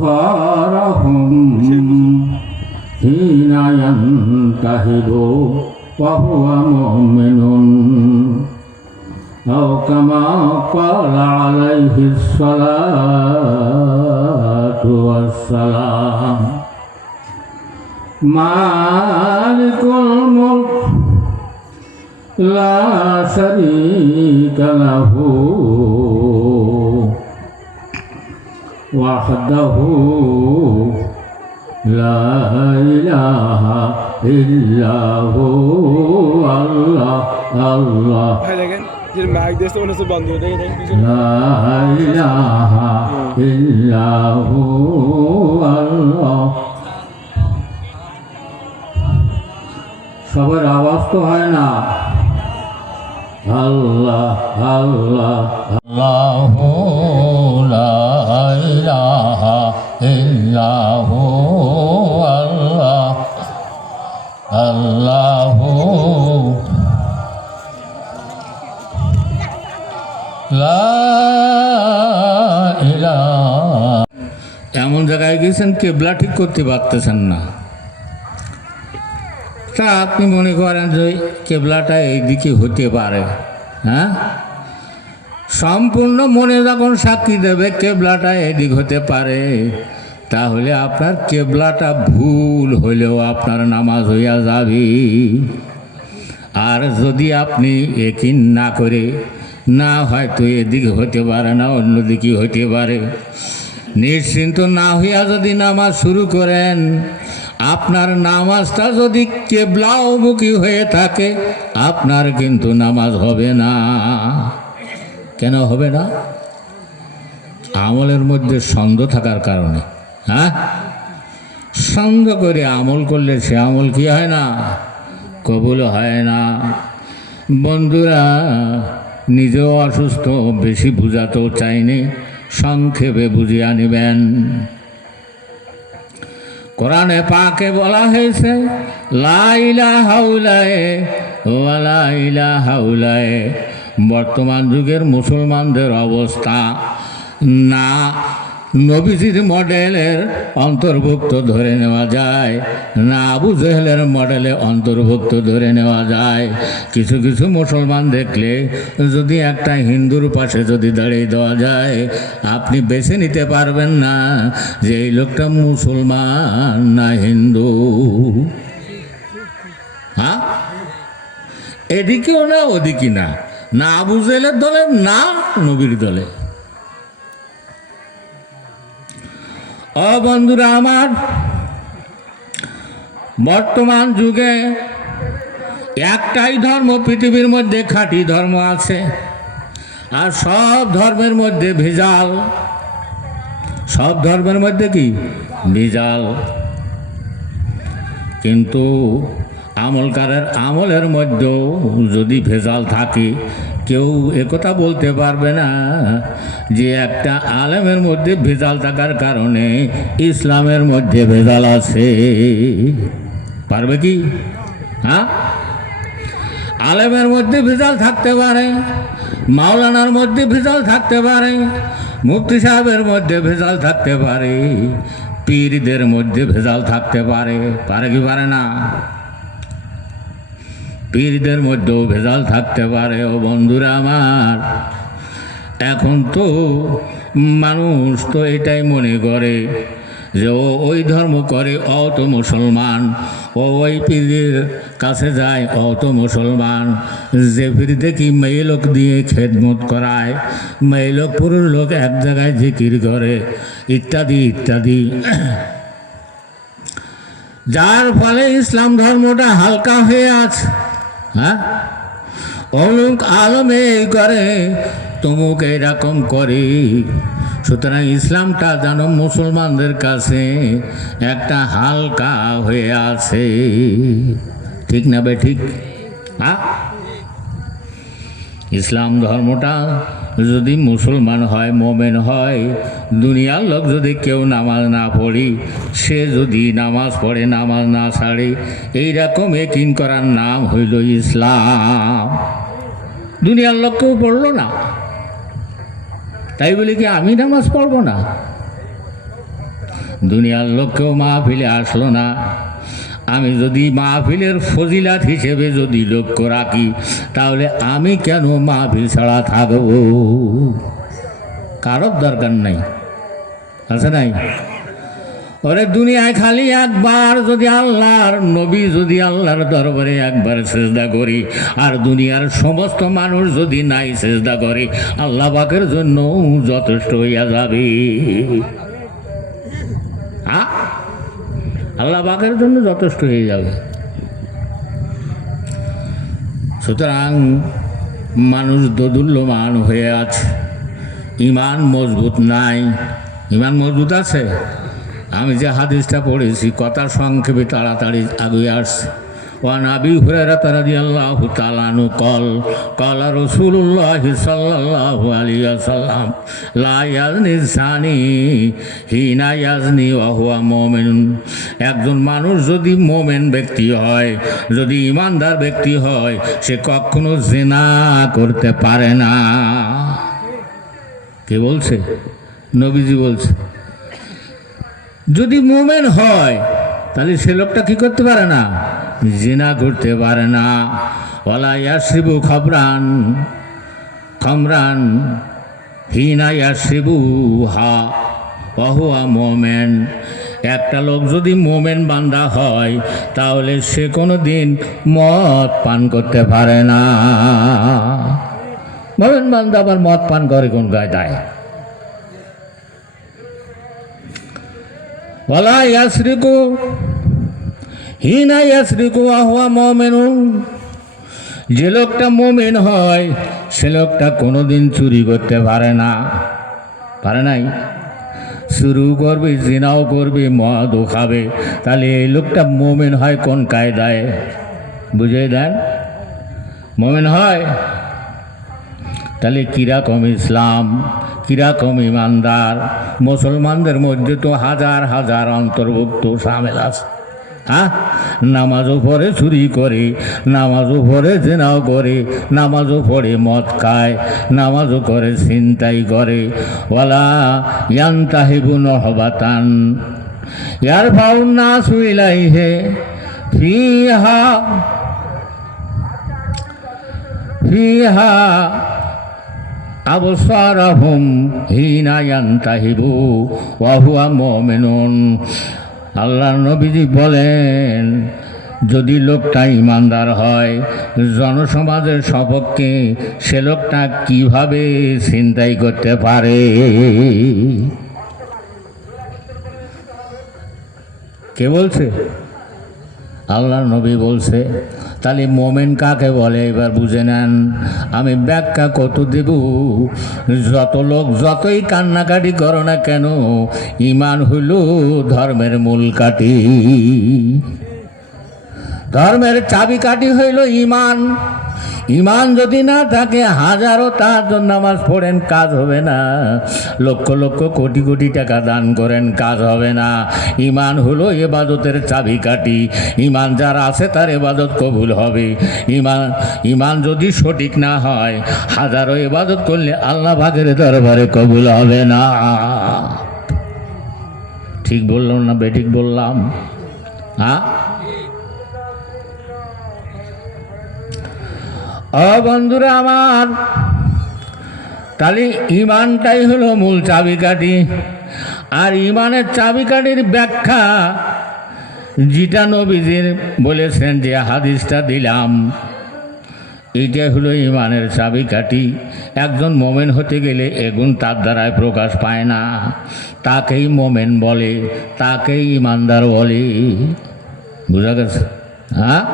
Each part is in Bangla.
أبصارهم حين ينتهب وهو مؤمن أو كما قال عليه الصلاة والسلام مالك الملك لا شريك له وحده لا إله إلا هو الله الله لا إله إلا هو الله সবার আওয়াজ তো হয় না আল্লাহ আল্লাহ আল্লাহু লা ইলাহা ইল্লাহু আল্লাহ আল্লাহু লা ইলাহা। এমন জায়গায় গেছেন কেবলা ঠিক করতে পারতেছেন না, তা আপনি মনে করেন যে কেবলাটা এইদিকে হতে পারে, হ্যাঁ, সম্পূর্ণ মনে যখন সাক্ষী দেবে কেবলাটা এদিক হতে পারে, তাহলে আপনার কেবলাটা ভুল হলেও আপনার নামাজ হইয়া যাবে। আর যদি আপনি একিন না করে না হয়তো এদিকে হতে পারে না অন্যদিকে হতে পারে, নিশ্চিন্ত না হইয়া যদি নামাজ শুরু করেন, আপনার নামাজটা যদি কেবলা অমুখী হয়ে থাকে আপনার কিন্তু নামাজ হবে না। কেন হবে না? আমলের মধ্যে সন্দেহ থাকার কারণে। হ্যাঁ, সন্দেহ করে আমল করলে সে আমল কি হয় না? কবুল হয় না। বন্ধুরা, নিজেও অসুস্থ, বেশি বুঝাতেও চাইনি, সংক্ষেপে বুঝিয়ে আনিবেন। কোরআনে পাকে বলা হয়েছে লা ইলাহা ইল্লাল্লাহ ওয়া লা ইলাহা ইল্লাল্লাহ। বর্তমান যুগের মুসলমানদের অবস্থা না নবীজির মডেলের অন্তর্ভুক্ত ধরে নেওয়া যায়, না আবু জেহেলের মডেলে অন্তর্ভুক্ত ধরে নেওয়া যায়। কিছু কিছু মুসলমান দেখলে যদি একটা হিন্দুর পাশে যদি দাঁড়িয়ে দেওয়া যায়, আপনি বেছে নিতে পারবেন না যে এই লোকটা মুসলমান না হিন্দু। হ্যাঁ, এদিকেও না ওদিকে না, না আবু জেহেলের দলে না নবীর দলে। ও বন্ধুরা আমার, বর্তমান যুগে একটাই ধর্ম পৃথিবীর মধ্যে খাঁটি ধর্ম আছে, আর সব ধর্মের মধ্যে ভেজাল। সব ধর্মের মধ্যে কি ভেজাল? কিন্তু আমলকারের আমলের মধ্যেও যদি ভেজাল থাকে, কেউ একথা বলতে পারবে না যে একটা আলেমের মধ্যে ভেজাল থাকার কারণে ইসলামের মধ্যে ভেজাল আছে। পারবে কি? হ্যাঁ, আলেমের মধ্যে ভেজাল থাকতে পারে, মাওলানার মধ্যে ভেজাল থাকতে পারে, মুফতি সাহেবের মধ্যে ভেজাল থাকতে পারে, পীরদের মধ্যে ভেজাল থাকতে পারে। পারে কি পারে না? পীরদের মধ্যেও ভেজাল থাকতে পারে। ও বন্ধুরা আমার, এখন তো মানুষ তো এটাই মনে করে যে ও ওই ধর্ম করে, ও তো মুসলমান, ও ওই পীরের কাছে যায়, ও তো মুসলমান। যে পীর দেখি মেয়ে লোক দিয়ে খেদমত করায়, মেয়ে লোক পুরুষ লোক এক জায়গায় জিকির করে, ইত্যাদি ইত্যাদি, যার ফলে ইসলাম ধর্মটা হালকা হয়ে আছে। হ্যাঁ, অমুক আলমে করে, তমুক এরকম করে। সুতরাং ইসলামটা যেন মুসলমানদের কাছে একটা হালকা হয়ে আছে। ঠিক না বে ঠিক? হ্যাঁ, ইসলাম ধর্মটা যদি মুসলমান হয়, মোমেন হয়, দুনিয়ার লোক যদি কেউ নামাজ না পড়ি, সে যদি নামাজ পড়ে, নামাজ না ছাড়ে, এইরকম একিন করার নাম হইল ইসলাম। দুনিয়ার লোক কেউ পড়ল না, তাই বলে কি আমি নামাজ পড়ব না? দুনিয়ার লোক কেউ মাহফিলে আসলো না। আমি যদি মাহফিলের ফজিলাত হিসেবে যদি লক্ষ্য রাখি, তাহলে আমি কেন মাহফিল ছাড়া থাকব? কারোর দরকার নাই, আছে নাই? ওরে দুনিয়ায় খালি একবার যদি আল্লাহর নবী যদি আল্লাহর দরবারে একবার সেজদা করি, আর দুনিয়ার সমস্ত মানুষ যদি নাই সেজদা করে, আল্লাহ পাকের জন্য যথেষ্ট হইয়া যাবে। আল্লাহ পাকের জন্য যথেষ্ট হয়ে যাবে। সুতরাং মানুষ দোদুল্যমান হয়ে আছে, ইমান মজবুত নাই। ইমান মজবুত আছে? আমি যে হাদিসটা পড়েছি কথা সংক্ষেপে তাড়াতাড়ি আগে আসছে। ওয়ান আবি হুরায়রা রাদিয়াল্লাহু তাআলা আনহু ক্বালা রাসূলুল্লাহ সাল্লাল্লাহু আলাইহি ওয়াসাল্লাম লা ইয়াজনি জানি হিনা ইয়াজনি ওয়া হুয়া মুমিনুন। একজন মানুষ যদি মোমেন ব্যক্তি হয়, যদি ইমানদার ব্যক্তি হয়, সে কখনো জিনা করতে পারে না। কে বলছে? নবীজি বলছে। যদি মোমেন হয় তাহলে সে লোকটা কি করতে পারে না? জিনা করতে পারে না। ওয়ালা ইয়াশরিবু খামরান হিনা ইয়াশরিবু হা ওয়া হুয়া মুমিন। একটা লোক যদি মোমেন বান্দা হয় তাহলে সে কোনো দিন মদ পান করতে পারে না। মোমেন বান্দা আবার মদ পান করে কোন কায়দায়? ওয়ালা ইয়াসরিকু হিনা ইয়াসরিকু ওয়া হুয়া মুমিনুন। যে লোকটা মুমিন হয় সে লোকটা কোনোদিন চুরি করতে পারে না। পারে নাই? শুরু করবে, জিনাও করবে, মদও খাবে, তাহলে এই লোকটা মুমিন হয় কোন কায়দায়? বুঝিয়ে দেন। মুমিন হয় তাহলে কিরকম ইসলাম, কিরকম ইমানদার? মুসলমানদের মধ্যে তো হাজার হাজার অন্তর্ভুক্ত শামিল আছে। হ্যাঁ, নামাজও পড়ে, চুরি করে, নামাজও পড়ে, জিনাও করে, নামাজও পড়ে মদ খায়, নামাজও করে ছিনতাই করে। ওয়ালা ইয়ান্তাহিবু নহবাতান ইয়ারফাউন নাসু ইলাইহি ফিহা আবসারহুম হিনা ইয়ান্তাহিবু ওয়া হুয়া মুমিনুন। আল্লাহর নবীজি বলেন, যদি লোকটা ইমানদার হয়, জনসমাজের সপক্ষে সে লোকটা কিভাবে ছিনতাই করতে পারে? কে বলছে? আল্লাহর নবী বলছে। তাহলে মোমেন কাকে বলে এবার বুঝে নেন। আমি ব্যাখ্যা কত দেব? যত লোক যতই কান্নাকাটি করো না কেন, ইমান হইল ধর্মের মূল কাঠি। ধর্মের চাবিকাঠি হইল ইমান। ইমান যদি না থাকে, হাজারো তাহাজ্জুদ নামাজ পড়েন, কাজ হবে না। লক্ষ লক্ষ কোটি কোটি টাকা দান করেন, কাজ হবে না। ইমান হলো ইবাদতের চাবিকাঠি। ইমান যার আছে তার ইবাদত কবুল হবে। ইমান যদি সঠিক না হয়, হাজারো ইবাদত করলে আল্লাহ পাকের দরবারে কবুল হবে না। ঠিক বললাম না বেঠিক বললাম? হ্যাঁ, বন্ধুরা আমার, তাহলে ইমানটাই হলো মূল চাবিকাঠি। আর ইমানের চাবিকাঠির ব্যাখ্যা যেটা নবীজির বলেছেন, যে হাদিসটা দিলাম, এইটাই হলো ইমানের চাবিকাঠি। একজন মোমেন হতে গেলে এগুণ তার দ্বারায় প্রকাশ পায় না। তাকেই মোমেন বলে, তাকেই ইমানদার বলে। বুঝা গেছে? হ্যাঁ,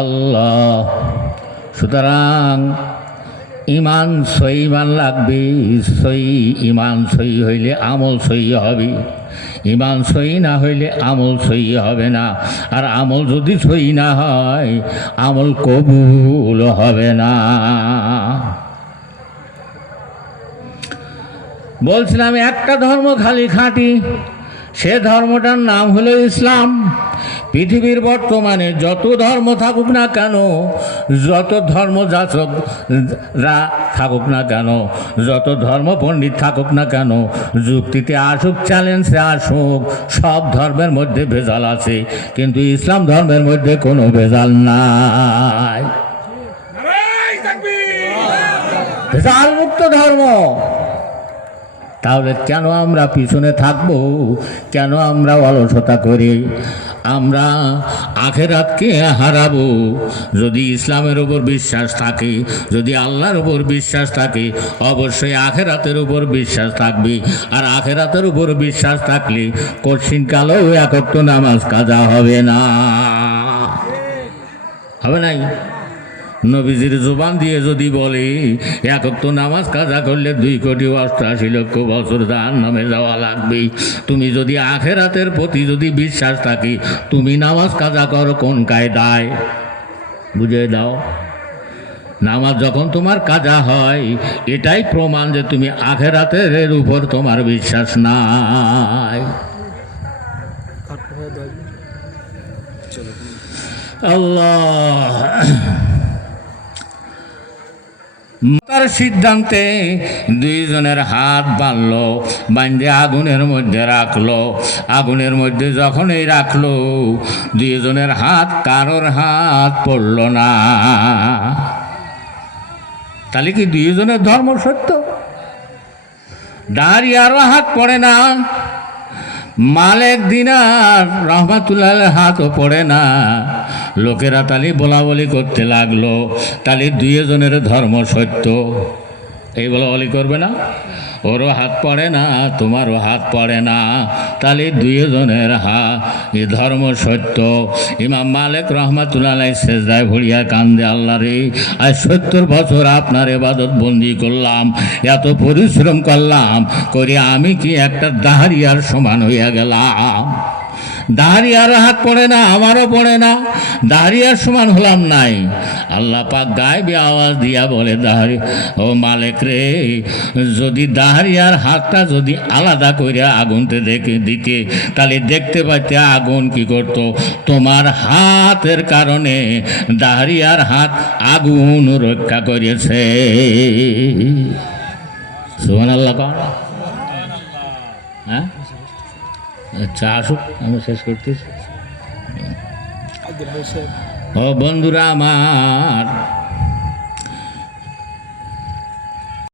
আল্লাহ। সুতরাং ইমান সই, ইমান লাগবে সই। ইমান সই হইলে আমল সই হবে। ইমান সই না হইলে আমল সই হবে না। আর আমল যদি সই না হয়, আমল কবুল হবে না। বলছিলাম একটা ধর্ম খালি খাঁটি, সে ধর্মটার নাম হলো ইসলাম। পৃথিবীর বর্তমানে যত ধর্ম থাকুক না কেন, যত ধর্ম যাচকরা থাকুক না কেন, যত ধর্ম পণ্ডিত থাকুক না কেন, যুক্তিতে আসুক, চ্যালেঞ্জে আসুক, সব ধর্মের মধ্যে ভেজাল আছে, কিন্তু ইসলাম ধর্মের মধ্যে কোনো ভেজাল নাই। ভেজাল মুক্ত ধর্ম। তাহলে কেন আমরা পিছনে থাকব? কেন আমরা অলসতা করি? আমরা আখেরাতকে হারাবো। যদি ইসলামের উপর বিশ্বাস থাকে, যদি আল্লাহর উপর বিশ্বাস থাকে, অবশ্যই আখেরাতের উপর বিশ্বাস থাকবে। আর আখেরাতের উপর বিশ্বাস থাকলে কঠিনকালেও এক ওয়াক্ত নামাজ কাজা হবে না। হবে নাই? নবীজির জবান দিয়ে যদি বলে এক ওয়াক্ত নামাজ কাজা করলে 2,88,00,000 বছর জাহান্নামে যাওয়া লাগবে, তুমি যদি আখেরাতের প্রতি যদি বিশ্বাস থাকে, তুমি নামাজ কাজা করো কোন কায়দায়? বুঝিয়ে দাও। নামাজ যখন তোমার কাজা হয়, এটাই প্রমাণ যে তুমি আখেরাতের উপর তোমার বিশ্বাস নাই। আল্লাহ তার সিদ্ধান্তে দুইজনের হাত বাঁধল, বাঁধে আগুনের মধ্যে রাখলো। আগুনের মধ্যে যখনই রাখলো, দুইজনের হাত কারোর হাত পড়ল না। তাহলে কি দুইজনের ধর্ম সত্য? দাঁড়িয়ারও হাত পড়ে না, মালিক দিনার রহমাতুল্লাহ হাতও পড়ে না। লোকেরা তালি বলা বলি করতে লাগলো, তালি দুইজনের ধর্ম সত্য। এই বলা বলি করবে না? ওরও হাত পড়ে না, তোমারও হাত পড়ে না, তাহলে দুইজনের হাত এ ধর্ম সত্য। ইমাম মালিক রহমাতুল্লাহ সেজদায় ভরিয়া কান্দে, আল্লাহ রে, আজ 70 বছর আপনার ইবাদত বন্দি করলাম, এত পরিশ্রম করলাম, করে আমি কি একটা দাহারিয়ার সমান হইয়া গেলাম? দাঁড়িয়ার হাত পড়ে না, আমারও পড়ে না, দাঁড়িয়ার সমান হলাম নাই। আল্লাহ পাক গায়েবী আওয়াজ দিয়া বলে, দাঁড়ি ও মালিক রে, যদি দাঁড়িয়ার হাতটা যদি আলাদা করে আগুনতে দিতে, তাহলে দেখতে পাইতে আগুন কি করতো? তোমার হাতের কারণে দাঁড়িয়ার হাত আগুন রক্ষা করেছে। সুবহানাল্লাহ। হ্যাঁ, আচ্ছা আসুক, আমি শেষ করতেছি। ও বন্ধুরা আমার,